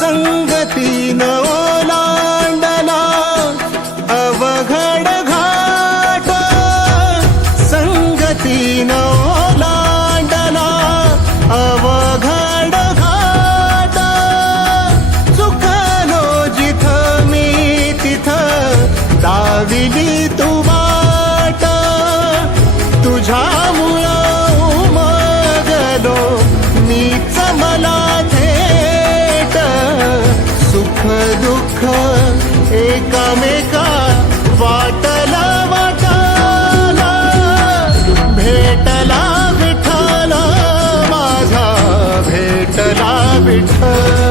संगतीन ओलांडला अवघड घाट. संगतीन ओलांडला अवघड घाट. चुकलो जिथ मी तिथ दाविली तू वाट. तुझ्या दुःख एकामेका वाटला वाटाला भेटला विठ्ठला माझा भेटला विठ्ठल.